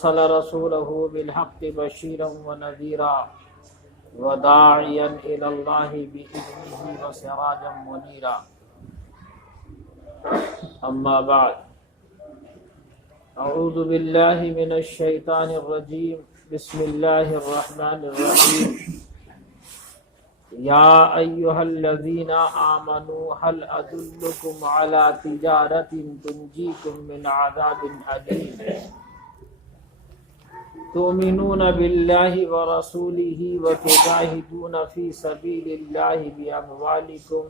أرسل رسوله بالحق بشيرا ونذيرا وداعيا إلى الله بإذنه وسراجا منيرا. أما بعد، أعوذ بالله من الشيطان الرجيم. بسم الله الرحمن الرحيم. يا أيها الذين آمنوا هل أدلكم على تجارة تنجيكم من عذاب أليم تؤمنون بالله ورسوله وتجاهدون في سبيل الله بأموالكم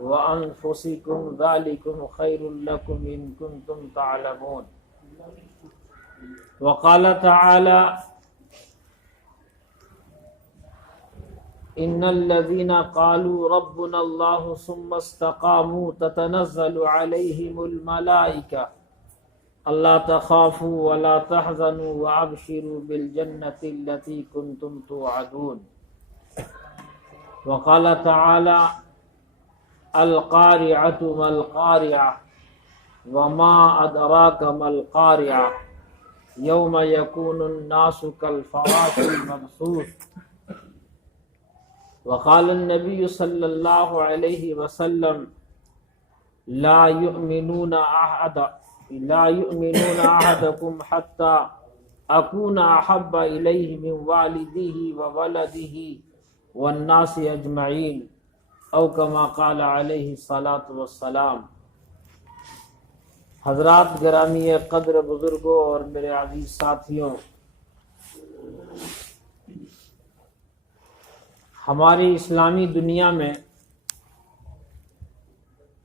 وأنفسكم ذلكم خير لكم إن كنتم تعلمون. وقال تعالى: إن الذين قالوا ربنا الله ثم استقاموا تتنزل عليهم الملائكة ألا تخافوا ولا تحزنوا وأبشروا بالجنة التي كنتم توعدون. وقال تعالى: القارعة ما القارعة وما أدراك ما القارعة يوم يكون الناس كالفراش المبثوث. وقال النبي صلى الله عليه وسلم: لا يؤمنون أحدكم حتى أكون أحب إليه من والده وولده والناس أجمعين او كما قال علیہ الصلاۃ والسلام. حضرات گرامی قدر بزرگوں اور میرے عزیز ساتھیوں، ہماری اسلامی دنیا میں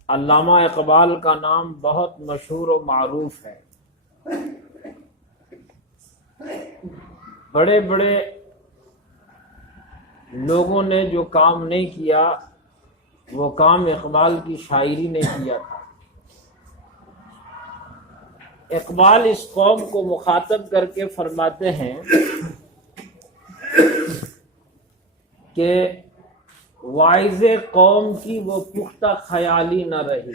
علامہ اقبال کا نام بہت مشہور و معروف ہے. بڑے بڑے لوگوں نے جو کام نہیں کیا وہ کام اقبال کی شاعری نے کیا تھا. اقبال اس قوم کو مخاطب کر کے فرماتے ہیں کہ واعظ قوم کی وہ پختہ خیالی نہ رہی،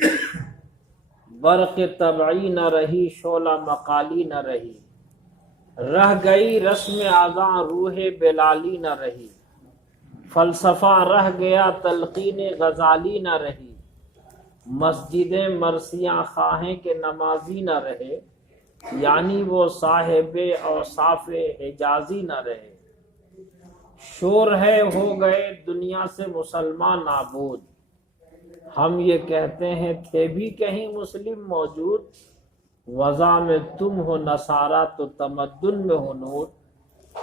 برق طبعی نہ رہی، شعلہ مقالی نہ رہی، رہ گئی رسم اذاں روح بلالی نہ رہی، فلسفہ رہ گیا تلقین غزالی نہ رہی، مسجدیں مرثیاں خواہیں کہ نمازی نہ رہے، یعنی وہ صاحب اوصاف حجازی نہ رہے. شور ہے ہو گئے دنیا سے مسلمان نابود، ہم یہ کہتے ہیں تھے بھی کہیں مسلم موجود، وضع میں تم ہو نصارہ تو تمدن میں ہو نور.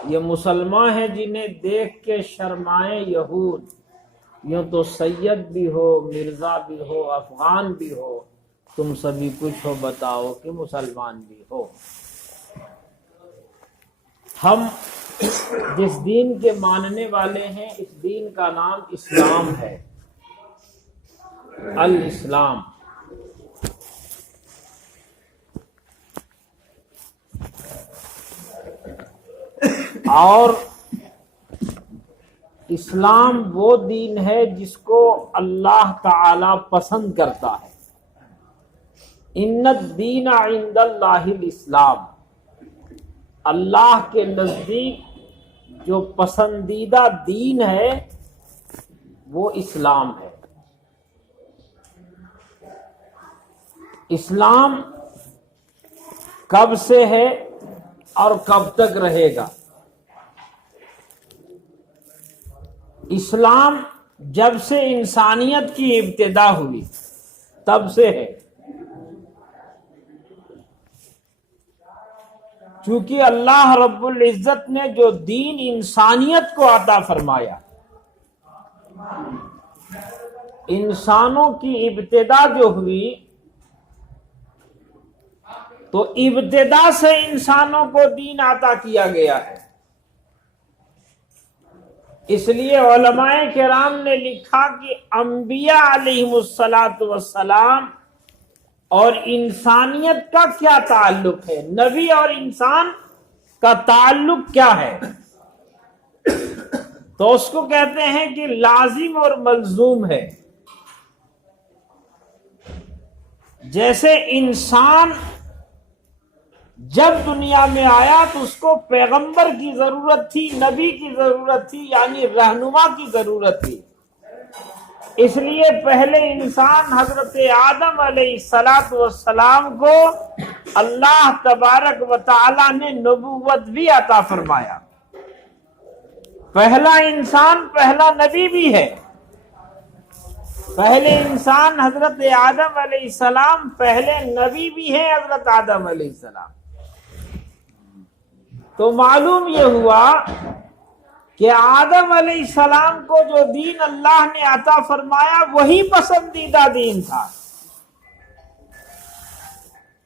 یہ مسلمان ہیں جنہیں دیکھ کے شرمائے یہود، یوں تو سید بھی ہو مرزا بھی ہو افغان بھی ہو، تم سبھی کچھ ہو بتاؤ کہ مسلمان بھی ہو. ہم جس دین کے ماننے والے ہیں اس دین کا نام اسلام ہے، الاسلام. اور اسلام وہ دین ہے جس کو اللہ تعالی پسند کرتا ہے. ان الدین عند اللہ الاسلام، اللہ کے نزدیک جو پسندیدہ دین ہے وہ اسلام ہے. اسلام کب سے ہے اور کب تک رہے گا؟ اسلام جب سے انسانیت کی ابتدا ہوئی تب سے ہے. چونکہ اللہ رب العزت نے جو دین انسانیت کو عطا فرمایا، انسانوں کی ابتدا جو ہوئی تو ابتدا سے انسانوں کو دین عطا کیا گیا ہے. اس لیے علماء کرام نے لکھا کہ انبیاء علیہم الصلاۃ والسلام اور انسانیت کا کیا تعلق ہے، نبی اور انسان کا تعلق کیا ہے. تو اس کو کہتے ہیں کہ لازم اور ملزوم ہے. جیسے انسان جب دنیا میں آیا تو اس کو پیغمبر کی ضرورت تھی، نبی کی ضرورت تھی، یعنی رہنما کی ضرورت تھی۔ اس لیے پہلے انسان حضرت آدم علیہ السلام کو اللہ تبارک و تعالی نے نبوت بھی عطا فرمایا۔ پہلا انسان پہلا نبی بھی ہے۔ پہلے انسان حضرت آدم علیہ السلام پہلے نبی بھی ہیں حضرت آدم علیہ السلام۔ تو معلوم یہ ہوا کہ آدم علیہ السلام کو جو دین اللہ نے عطا فرمایا وہی پسندیدہ دین تھا،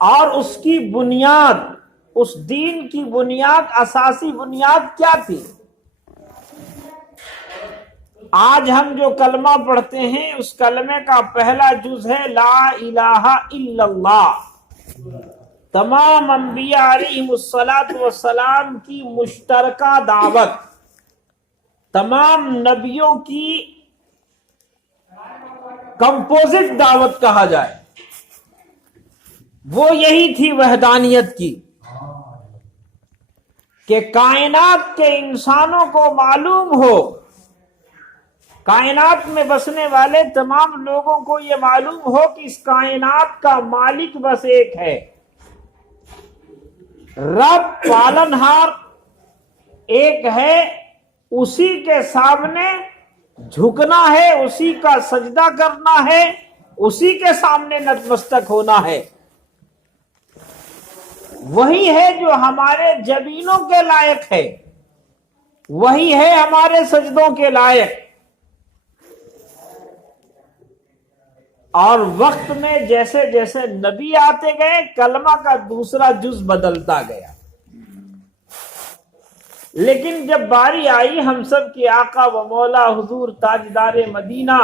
اور اس کی بنیاد، اس دین کی بنیاد، اساسی بنیاد کیا تھی؟ آج ہم جو کلمہ پڑھتے ہیں اس کلمے کا پہلا جز ہے لا الہ الا اللہ۔ تمام انبیاء علیہم الصلاۃ کی مشترکہ دعوت، تمام نبیوں کی کمپوزٹ دعوت کہا جائے، وہ یہی تھی وحدانیت کی، کہ کائنات کے انسانوں کو معلوم ہو، کائنات میں بسنے والے تمام لوگوں کو یہ معلوم ہو کہ اس کائنات کا مالک بس ایک ہے، رب پالنہار ایک ہے، اسی کے سامنے جھکنا ہے، اسی کا سجدہ کرنا ہے، اسی کے سامنے نتمستک ہونا ہے۔ وہی ہے جو ہمارے جبینوں کے لائق ہے، وہی ہے ہمارے سجدوں کے لائق۔ اور وقت میں جیسے جیسے نبی آتے گئے کلمہ کا دوسرا جز بدلتا گیا، لیکن جب باری آئی ہم سب کے آقا و مولا حضور تاجدار مدینہ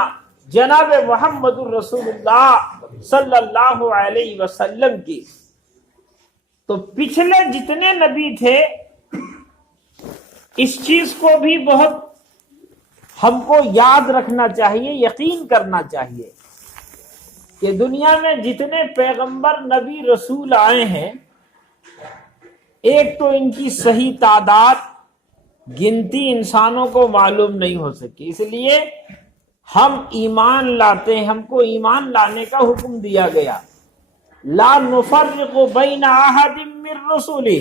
جناب محمد الرسول اللہ صلی اللہ علیہ وسلم کی، تو پچھلے جتنے نبی تھے اس چیز کو بھی بہت ہم کو یاد رکھنا چاہیے، یقین کرنا چاہیے کہ دنیا میں جتنے پیغمبر نبی رسول آئے ہیں، ایک تو ان کی صحیح تعداد گنتی انسانوں کو معلوم نہیں ہو سکی، اس لیے ہم ایمان لاتے ہیں، ہم کو ایمان لانے کا حکم دیا گیا، لا نفرق بین احد من رسولہ۔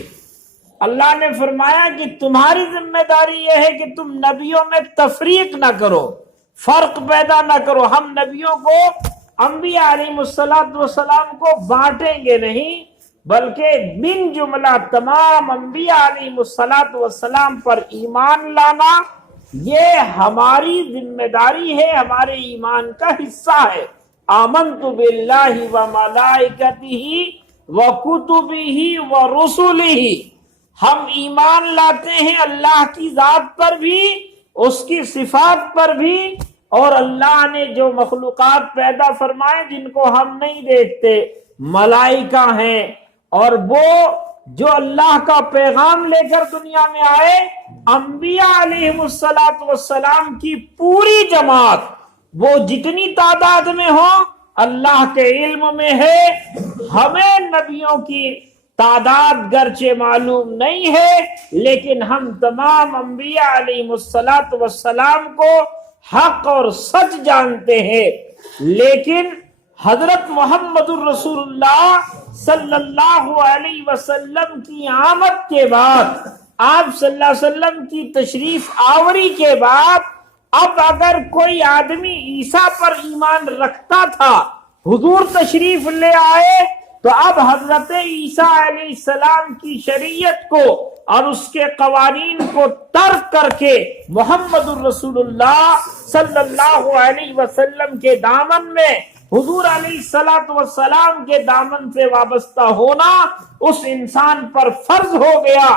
اللہ نے فرمایا کہ تمہاری ذمہ داری یہ ہے کہ تم نبیوں میں تفریق نہ کرو، فرق پیدا نہ کرو۔ ہم نبیوں کو، انبیاء علیہ السلام کو بانٹیں گے نہیں، بلکہ من جملہ تمام انبیاء علیہ السلام پر ایمان لانا یہ ہماری ذمہ داری ہے، ہمارے ایمان کا حصہ ہے۔ آمنت باللہ وملائکتہ وکتبہ ورسلہ، ہم ایمان لاتے ہیں اللہ کی ذات پر بھی، اس کی صفات پر بھی، اور اللہ نے جو مخلوقات پیدا فرمائے جن کو ہم نہیں دیکھتے، ملائکہ ہیں، اور وہ جو اللہ کا پیغام لے کر دنیا میں آئے، انبیاء علیہ السلام کی پوری جماعت، وہ جتنی تعداد میں ہو اللہ کے علم میں ہے۔ ہمیں نبیوں کی تعداد گرچہ معلوم نہیں ہے، لیکن ہم تمام انبیاء علیہ السلام کو حق اور سچ جانتے ہیں۔ لیکن حضرت محمد الرسول اللہ صلی اللہ علیہ وسلم کی آمد کے بعد، آپ صلی اللہ علیہ وسلم کی تشریف آوری کے بعد، اب اگر کوئی آدمی عیسیٰ پر ایمان رکھتا تھا، حضور تشریف لے آئے، تو اب حضرت عیسیٰ علیہ السلام کی شریعت کو اور اس کے قوانین کو ترک کر کے محمد الرسول اللہ صلی اللہ علیہ وسلم کے دامن میں، حضور علیہ السلام کے دامن سے وابستہ ہونا اس انسان پر فرض ہو گیا،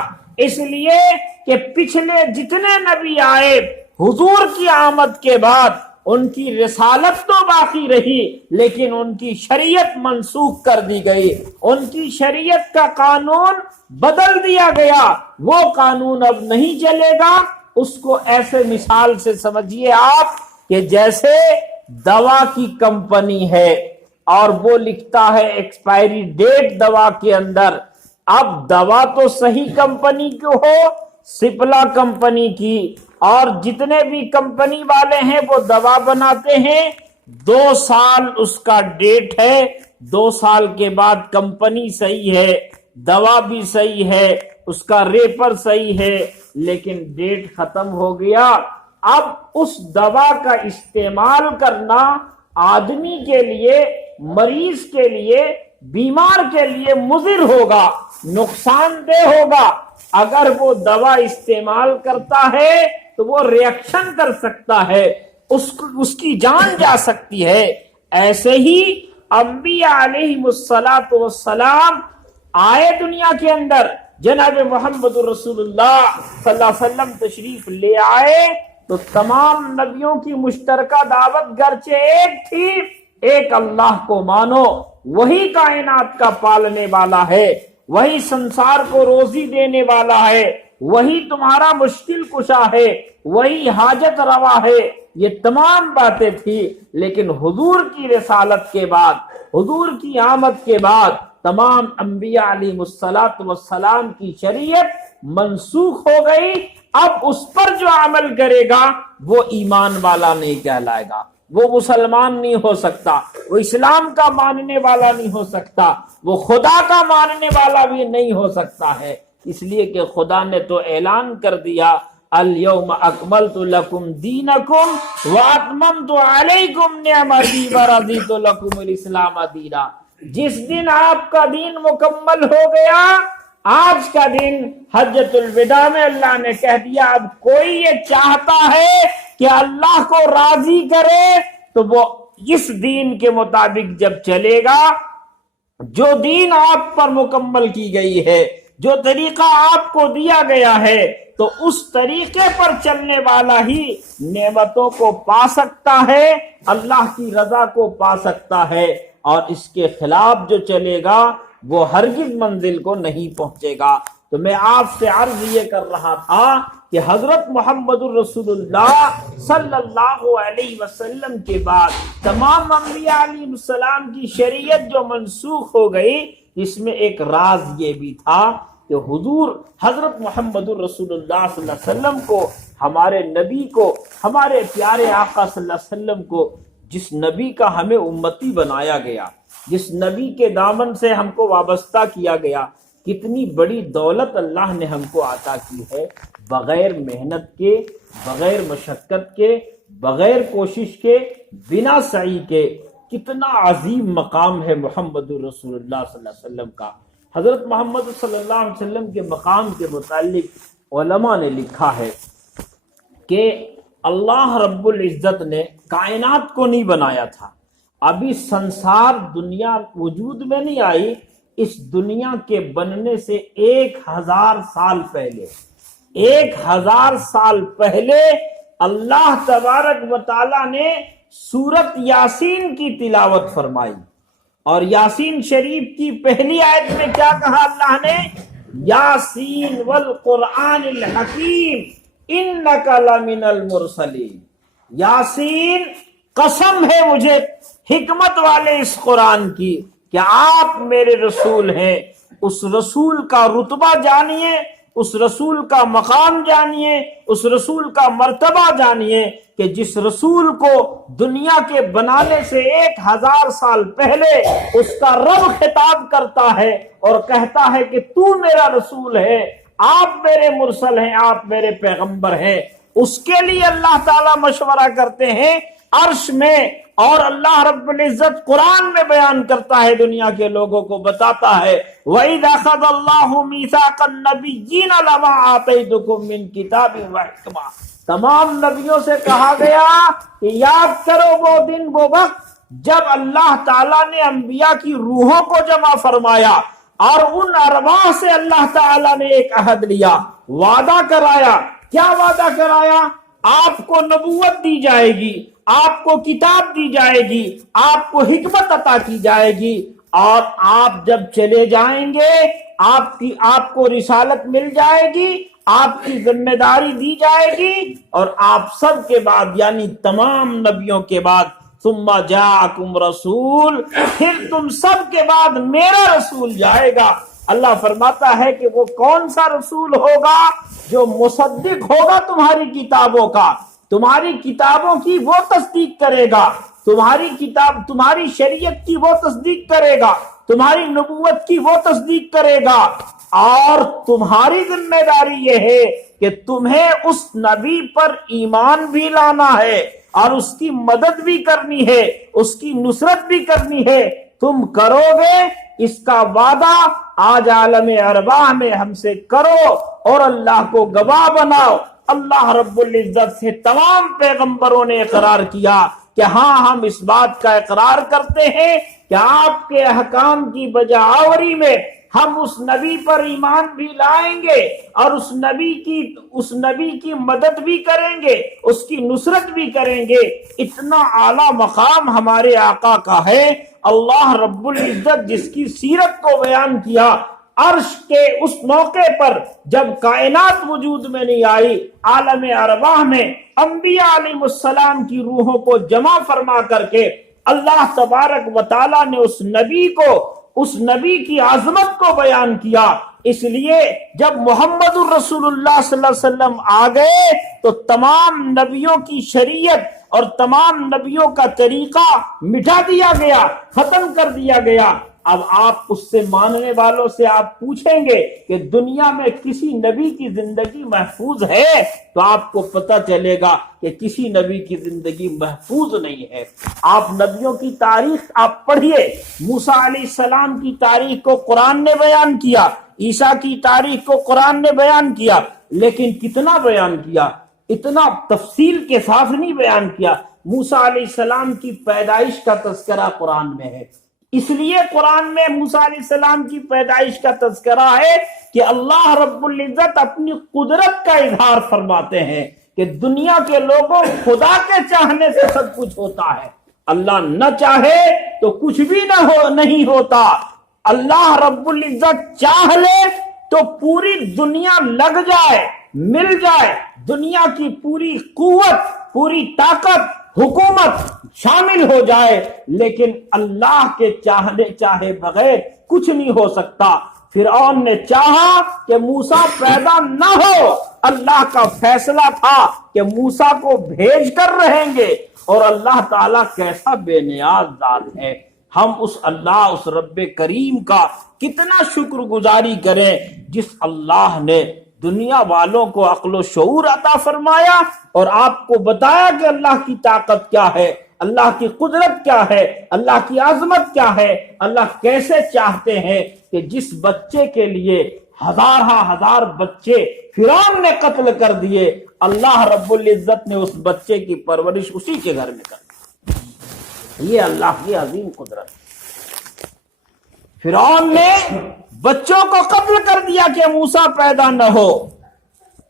اس لیے کہ پچھلے جتنے نبی آئے حضور کی آمد کے بعد ان کی رسالت تو باقی رہی، لیکن ان کی شریعت منسوخ کر دی گئی، ان کی شریعت کا قانون بدل دیا گیا، وہ قانون اب نہیں چلے گا۔ اس کو ایسے مثال سے سمجھیے آپ کہ جیسے دوا کی کمپنی ہے اور وہ لکھتا ہے ایکسپائری ڈیٹ دوا کے اندر، اب دوا تو صحیح کمپنی کی ہو، سپلا کمپنی کی، اور جتنے بھی کمپنی والے ہیں وہ دوا بناتے ہیں، 2 سال اس کا ڈیٹ ہے، 2 سال کے بعد کمپنی صحیح ہے، دوا بھی صحیح ہے، اس کا ریپر صحیح ہے، لیکن ڈیٹ ختم ہو گیا۔ اب اس دوا کا استعمال کرنا آدمی کے لیے، مریض کے لیے، بیمار کے لیے مضر ہوگا، نقصان دہ ہوگا۔ اگر وہ دوا استعمال کرتا ہے تو وہ ریئیکشن کر سکتا ہے، اس کی جان جا سکتی ہے۔ ایسے ہی انبیاء علیہم الصلاۃ والسلام آئے دنیا کے اندر، جناب محمد رسول اللہ صلی اللہ علیہ وسلم تشریف لے آئے تو تمام نبیوں کی مشترکہ دعوت گرچہ ایک تھی، ایک اللہ کو مانو، وہی کائنات کا پالنے والا ہے، وہی سنسار کو روزی دینے والا ہے، وہی تمہارا مشکل کشا ہے، وہی حاجت روا ہے۔ یہ تمام باتیں تھی، لیکن حضور کی رسالت کے بعد، حضور کی آمد کے بعد تمام انبیاء علیہ الصلاۃ والسلام کی شریعت منسوخ ہو گئی۔ اب اس پر جو عمل کرے گا وہ ایمان والا نہیں کہلائے گا، وہ مسلمان نہیں ہو سکتا، وہ اسلام کا ماننے والا نہیں ہو سکتا، وہ خدا کا ماننے والا بھی نہیں ہو سکتا ہے۔ اس لیے کہ خدا نے تو اعلان کر دیا، الیوم اکملت لکم دینکم واتممت علیکم نعمتی ورضیت لکم الاسلام دینا۔ جس دن آپ کا دین مکمل ہو گیا، آج کا دن حجۃ الوداع میں اللہ نے کہہ دیا اب کوئی یہ چاہتا ہے کہ اللہ کو راضی کرے تو وہ اس دین کے مطابق جب چلے گا، جو دین آپ پر مکمل کی گئی ہے، جو طریقہ آپ کو دیا گیا ہے، تو اس طریقے پر چلنے والا ہی نعمتوں کو پا سکتا ہے، اللہ کی رضا کو پا سکتا ہے، اور اس کے خلاف جو چلے گا وہ ہرگز منزل کو نہیں پہنچے گا۔ تو میں آپ سے عرض یہ کر رہا تھا کہ حضرت محمد الرسول اللہ صلی اللہ علیہ وسلم کے بعد تمام انبیاء علیہ السلام کی شریعت جو منسوخ ہو گئی، اس میں ایک راز یہ بھی تھا کہ حضور حضرت محمد الرسول اللہ صلی اللہ علیہ وسلم کو، ہمارے نبی کو، ہمارے پیارے آقا صلی اللہ علیہ وسلم کو، جس نبی کا ہمیں امتی بنایا گیا، جس نبی کے دامن سے ہم کو وابستہ کیا گیا، کتنی بڑی دولت اللہ نے ہم کو عطا کی ہے، بغیر محنت کے، بغیر مشقت کے، بغیر کوشش کے، بنا سعی کے۔ کتنا عظیم مقام ہے محمد الرسول اللہ صلی اللہ علیہ وسلم کا۔ حضرت محمد صلی اللہ علیہ وسلم کے مقام کے متعلق علماء نے لکھا ہے کہ اللہ رب العزت نے کائنات کو نہیں بنایا تھا، ابھی سنسار دنیا وجود میں نہیں آئی، اس دنیا کے بننے سے 1000 سال پہلے، 1000 سال پہلے اللہ تبارک و تعالی نے سورت یاسین کی تلاوت فرمائی، اور یاسین شریف کی پہلی آیت میں کیا کہا اللہ نے؟ یاسین والقرآن الحکیم انک لمن المرسلین۔ یاسین، قسم ہے مجھے حکمت والے اس قرآن کی کہ آپ میرے رسول ہیں۔ اس رسول کا رتبہ جانیے، اس رسول کا مقام جانیے، اس رسول کا مرتبہ جانیے کہ جس رسول کو دنیا کے بنانے سے 1000 سال پہلے اس کا رب خطاب کرتا ہے اور کہتا ہے کہ تو میرا رسول ہے، آپ میرے مرسل ہیں، آپ میرے پیغمبر ہیں۔ اس کے لیے اللہ تعالی مشورہ کرتے ہیں عرش میں، اور اللہ رب العزت قرآن میں بیان کرتا ہے، دنیا کے لوگوں کو بتاتا ہے وَإِذْ أَخَذَ اللَّهُ مِيثَاقَ النَّبِيِّينَ لَمَا آتَيْتُكُم مِّن كِتَابٍ وَحِكْمَةٍ۔ تمام نبیوں سے کہا گیا کہ یاد کرو وہ دن، وہ وقت جب اللہ تعالیٰ نے انبیاء کی روحوں کو جمع فرمایا، اور ان ارواح سے اللہ تعالیٰ نے ایک عہد لیا، وعدہ کرایا۔ کیا وعدہ کرایا؟ آپ کو نبوت دی جائے گی، آپ کو کتاب دی جائے گی، آپ کو حکمت عطا کی جائے گی، اور آپ جب چلے جائیں گے آپ کو رسالت مل جائے گی، آپ کی ذمہ داری دی جائے گی، اور آپ سب کے بعد یعنی تمام نبیوں کے بعد ثم جاءکم رسول، پھر تم سب کے بعد میرا رسول جائے گا، اللہ فرماتا ہے کہ وہ کون سا رسول ہوگا جو مصدق ہوگا تمہاری کتابوں کا، تمہاری کتابوں کی وہ تصدیق کرے گا، تمہاری کتاب تمہاری شریعت کی وہ تصدیق کرے گا، تمہاری نبوت کی وہ تصدیق کرے گا، اور تمہاری ذمہ داری یہ ہے کہ تمہیں اس نبی پر ایمان بھی لانا ہے اور اس کی مدد بھی کرنی ہے، اس کی نصرت بھی کرنی ہے۔ تم کرو گے اس کا وعدہ آج عالم ارواح میں ہم سے کرو اور اللہ کو گواہ بناؤ۔ اللہ رب العزت سے تمام پیغمبروں نے اقرار کیا کہ ہاں ہم اس بات کا اقرار کرتے ہیں کہ آپ کے احکام کی بجا آوری میں ہم اس نبی پر ایمان بھی لائیں گے اور اس نبی کی مدد بھی کریں گے، اس کی نصرت بھی کریں گے۔ اتنا اعلیٰ مقام ہمارے آقا کا ہے۔ اللہ رب العزت جس کی سیرت کو بیان کیا عرش کے اس موقع پر جب کائنات وجود میں نہیں آئی، عالم ارواح میں انبیاء علیہ السلام کی روحوں کو جمع فرما کر کے اللہ تبارک و تعالیٰ نے اس نبی کی عظمت کو بیان کیا۔ اس لیے جب محمد الرسول اللہ صلی اللہ علیہ وسلم آ گئے تو تمام نبیوں کی شریعت اور تمام نبیوں کا طریقہ مٹا دیا گیا، ختم کر دیا گیا۔ اب آپ اس سے ماننے والوں سے آپ پوچھیں گے کہ دنیا میں کسی نبی کی زندگی محفوظ ہے تو آپ کو پتہ چلے گا کہ کسی نبی کی زندگی محفوظ نہیں ہے۔ آپ نبیوں کی تاریخ آپ پڑھیے، موسیٰ علیہ السلام کی تاریخ کو قرآن نے بیان کیا، عیسیٰ کی تاریخ کو قرآن نے بیان کیا، لیکن کتنا بیان کیا؟ اتنا تفصیل کے ساتھ نہیں بیان کیا۔ موسیٰ علیہ السلام کی پیدائش کا تذکرہ قرآن میں ہے، اس لیے قرآن میں موسیٰ علیہ السلام کی پیدائش کا تذکرہ ہے کہ اللہ رب العزت اپنی قدرت کا اظہار فرماتے ہیں کہ دنیا کے لوگوں خدا کے چاہنے سے سب کچھ ہوتا ہے، اللہ نہ چاہے تو کچھ بھی نہیں ہوتا۔ اللہ رب العزت چاہ لے تو پوری دنیا لگ جائے، مل جائے، دنیا کی پوری قوت، پوری طاقت، حکومت شامل ہو جائے، لیکن اللہ کے چاہے بغیر کچھ نہیں ہو سکتا۔ فرعون نے چاہا کہ موسیٰ پیدا نہ ہو، اللہ کا فیصلہ تھا کہ موسیٰ کو بھیج کر رہیں گے، اور اللہ تعالیٰ کیسا بے نیاز ذات ہے۔ ہم اس اللہ، اس رب کریم کا کتنا شکر گزاری کریں جس اللہ نے دنیا والوں کو عقل و شعور عطا فرمایا اور آپ کو بتایا کہ اللہ کی طاقت کیا ہے، اللہ کی قدرت کیا ہے، اللہ کی عظمت کیا ہے، اللہ کیسے چاہتے ہیں کہ جس بچے کے لیے ہزار بچے فرعون نے قتل کر دیے، اللہ رب العزت نے اس بچے کی پرورش اسی کے گھر میں کر دی۔ یہ اللہ کی عظیم قدرت۔ فرعون نے بچوں کو قتل کر دیا کہ موسیٰ پیدا نہ ہو،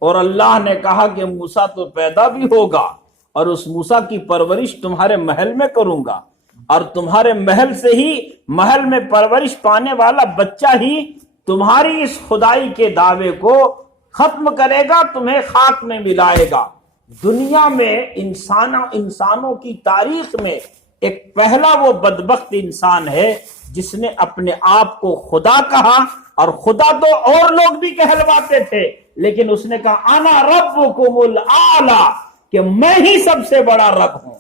اور اللہ نے کہا کہ موسیٰ تو پیدا بھی ہوگا اور اس موسیٰ کی پرورش تمہارے محل میں کروں گا، اور تمہارے محل سے ہی، محل میں پرورش پانے والا بچہ ہی تمہاری اس خدائی کے دعوے کو ختم کرے گا، تمہیں خاک میں ملائے گا۔ دنیا میں انسانوں کی تاریخ میں ایک پہلا وہ بدبخت انسان ہے جس نے اپنے آپ کو خدا کہا، اور خدا تو اور لوگ بھی کہلواتے تھے، لیکن اس نے کہا انا ربکم الاعلی، کہ میں ہی سب سے بڑا رب ہوں،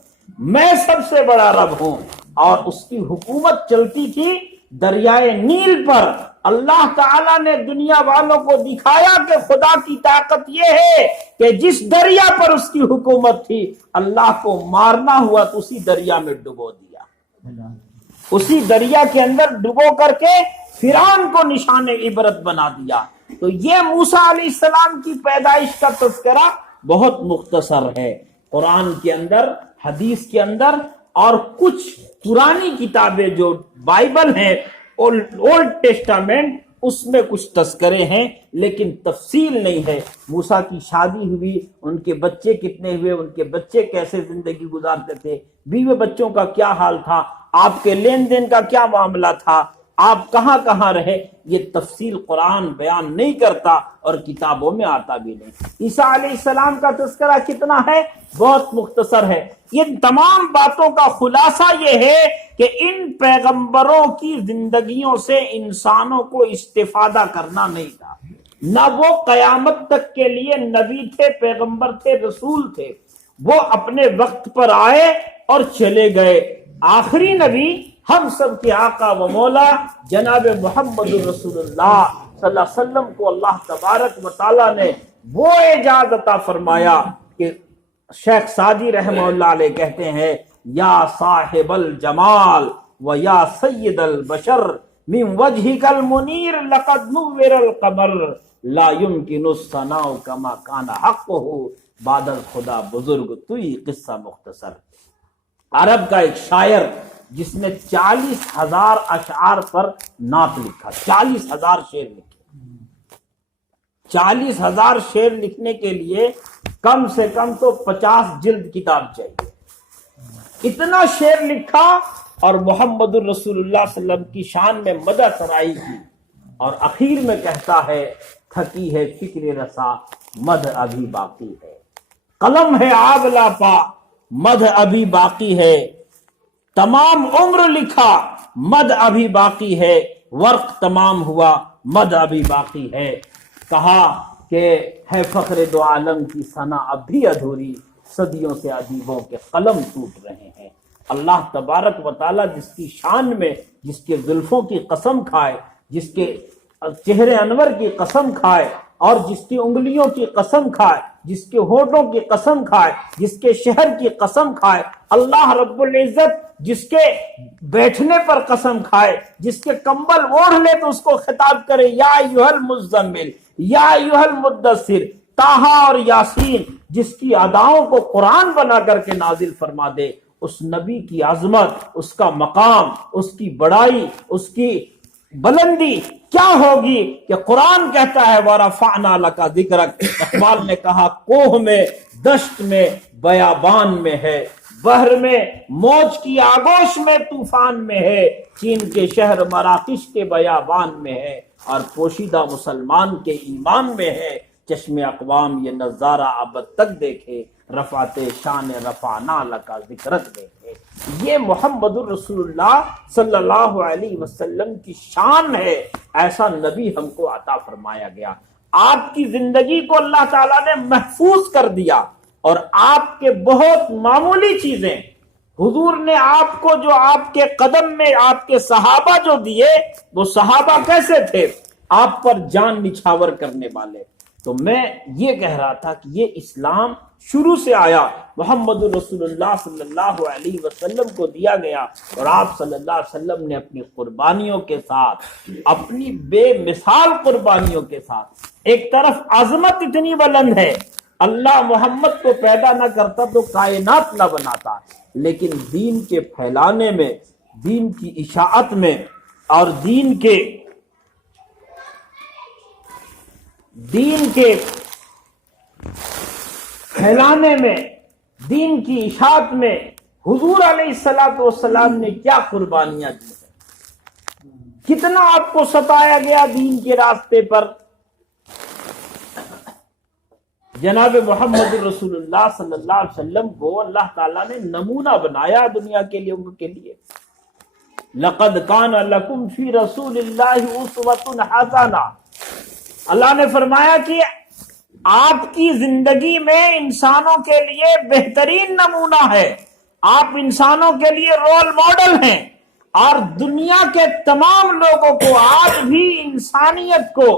میں سب سے بڑا رب ہوں۔ اور اس کی حکومت چلتی تھی دریائے نیل پر۔ اللہ تعالیٰ نے دنیا والوں کو دکھایا کہ خدا کی طاقت یہ ہے کہ جس دریا پر اس کی حکومت تھی، اللہ کو مارنا ہوا تو اسی دریا میں ڈبو دیا، اسی دریا کے اندر ڈبو کر کے فرعون کو نشان عبرت بنا دیا۔ تو یہ موسیٰ علیہ السلام کی پیدائش کا تذکرہ بہت مختصر ہے قرآن کے اندر، حدیث کے اندر، اور کچھ پرانی کتابیں جو بائبل ہیں، اولڈ ٹیسٹامنٹ، اس میں کچھ تذکرے ہیں لیکن تفصیل نہیں ہے۔ موسیٰ کی شادی ہوئی، ان کے بچے کتنے ہوئے، ان کے بچے کیسے زندگی گزارتے تھے، بیوی بچوں کا کیا حال تھا، آپ کے لین دین کا کیا معاملہ تھا، آپ کہاں کہاں رہے، یہ تفصیل قرآن بیان نہیں کرتا اور کتابوں میں آتا بھی نہیں۔ عیسیٰ علیہ السلام کا تذکرہ کتنا ہے، بہت مختصر ہے۔ یہ تمام باتوں کا خلاصہ یہ ہے کہ ان پیغمبروں کی زندگیوں سے انسانوں کو استفادہ کرنا نہیں تھا، نہ وہ قیامت تک کے لیے نبی تھے، پیغمبر تھے، رسول تھے۔ وہ اپنے وقت پر آئے اور چلے گئے۔ آخری نبی ہم سب کے آقا و مولا جناب محمد رسول اللہ صلی اللہ علیہ وسلم کو اللہ تبارک و تعالیٰ نے وہ اعجاز عطا فرمایا کہ شیخ سعدی رحمہ اللہ علیہ کہتے ہیں، یا صاحب الجمال و یا سید البشر من وجهك المنیر لقد نور القمر لا يمكن الثناء كما كان حقه بعد الخدا بزرگ توئی قصہ مختصر۔ عرب کا ایک شاعر جس نے 40,000 اشعار پر نعت لکھا، 40,000 شعر لکھے۔ 40,000 شعر لکھنے کے لیے کم سے کم تو 50 جلد کتاب چاہیے۔ اتنا شعر لکھا اور محمد الرسول اللہ صلی اللہ علیہ وسلم کی شان میں مدح سرائی کی، اور اخیر میں کہتا ہے، تھکی ہے فکر رسا مدح ابھی باقی ہے، قلم ہے آگ لاپا مدح ابھی باقی ہے، تمام عمر لکھا مدح ابھی باقی ہے، ورق تمام ہوا مدح ابھی باقی ہے۔ کہا کہ ہے فخر دو عالم کی ثنا اب بھی ادھوری، صدیوں سے ادیبوں کے قلم ٹوٹ رہے ہیں۔ اللہ تبارک و تعالیٰ جس کی شان میں جس کے زلفوں کی قسم کھائے، جس کے چہرے انور کی قسم کھائے، اور جس کی انگلیوں کی قسم کھائے، جس کے ہونٹوں کی قسم کھائے، جس کے شہر کی قسم کھائے، اللہ رب العزت جس کے بیٹھنے پر قسم کھائے، جس کے کمبل اوڑھ لے تو اس کو خطاب کرے، یا ایھا المزمل یا ایھا المدثر، طٰہٰ اور یاسین، جس کی اداؤں کو قرآن بنا کر کے نازل فرما دے، اس نبی کی عظمت، اس کا مقام، اس کی بڑائی، اس کی بلندی کیا ہوگی کہ قرآن کہتا ہے وَرَفَعْنَا لَكَ ذِكْرَكَ۔ اقبال نے کہا کوہ میں، دشت میں، بیابان میں ہے، بحر میں، موج کی آگوش میں، طوفان میں ہے، چین کے شہر مراکش کے بیابان میں ہے، اور پوشیدہ مسلمان کے ایمان میں ہے۔ چشم اقوام یہ نظارہ ابد تک دیکھے، رفعت شان رفعنا لک ذکرک دیکھے۔ یہ محمد الرسول اللہ صلی اللہ علیہ وسلم کی شان ہے، ایسا نبی ہم کو عطا فرمایا گیا۔ آپ کی زندگی کو اللہ تعالیٰ نے محفوظ کر دیا، اور آپ کے بہت معمولی چیزیں حضور نے آپ کو، جو آپ کے قدم میں آپ کے صحابہ جو دیے، وہ صحابہ کیسے تھے؟ آپ پر جان نچھاور کرنے والے۔ تو میں یہ کہہ رہا تھا کہ یہ اسلام شروع سے آیا، محمد الرسول اللہ صلی اللہ علیہ وسلم کو دیا گیا، اور آپ صلی اللہ علیہ وسلم نے اپنی قربانیوں کے ساتھ، اپنی بے مثال قربانیوں کے ساتھ، ایک طرف عظمت اتنی بلند ہے، اللہ محمد کو پیدا نہ کرتا تو کائنات نہ بناتا، لیکن دین کے پھیلانے میں، دین کی اشاعت میں، اور دین کے پھیلانے میں، دین کی اشاعت میں حضور علیہ الصلوۃ والسلام نے کیا قربانیاں دی ہیں، کتنا آپ کو ستایا گیا دین کے راستے پر۔ جناب محمد رسول اللہ صلی اللہ علیہ وسلم کو اللہ تعالیٰ نے نمونہ بنایا دنیا کے لوگوں کے لیے۔ لقد کان لکم فی رسول اللہ اسوۃ حسنہ، اللہ نے فرمایا کہ آپ کی زندگی میں انسانوں کے لیے بہترین نمونہ ہے، آپ انسانوں کے لیے رول ماڈل ہیں، اور دنیا کے تمام لوگوں کو، آج بھی انسانیت کو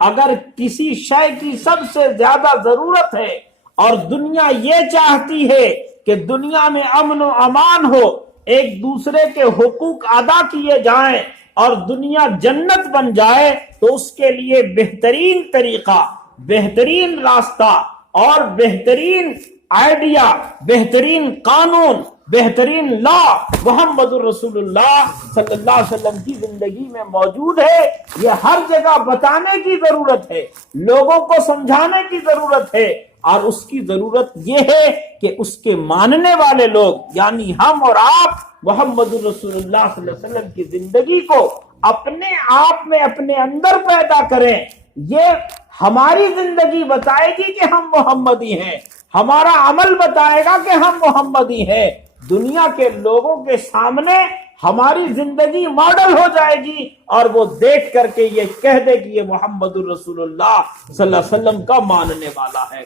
اگر کسی شے کی سب سے زیادہ ضرورت ہے، اور دنیا یہ چاہتی ہے کہ دنیا میں امن و امان ہو، ایک دوسرے کے حقوق ادا کیے جائیں، اور دنیا جنت بن جائے، تو اس کے لیے بہترین طریقہ، بہترین راستہ، اور بہترین آئیڈیا، بہترین قانون، بہترین لا محمد الرسول اللہ صلی اللہ علیہ وسلم کی زندگی میں موجود ہے۔ یہ ہر جگہ بتانے کی ضرورت ہے، لوگوں کو سمجھانے کی ضرورت ہے، اور اس کی ضرورت یہ ہے کہ اس کے ماننے والے لوگ، یعنی ہم اور آپ، محمد رسول اللہ صلی اللہ علیہ وسلم کی زندگی کو اپنے آپ میں اپنے اندر پیدا کریں. یہ ہماری زندگی بتائے گی کہ ہم محمدی ہیں، ہمارا عمل بتائے گا کہ ہم محمدی ہیں. دنیا کے لوگوں کے سامنے ہماری زندگی ماڈل ہو جائے گی اور وہ دیکھ کر کے یہ کہہ دے کہ یہ محمد الرسول اللہ صلی اللہ علیہ وسلم کا ماننے والا ہے.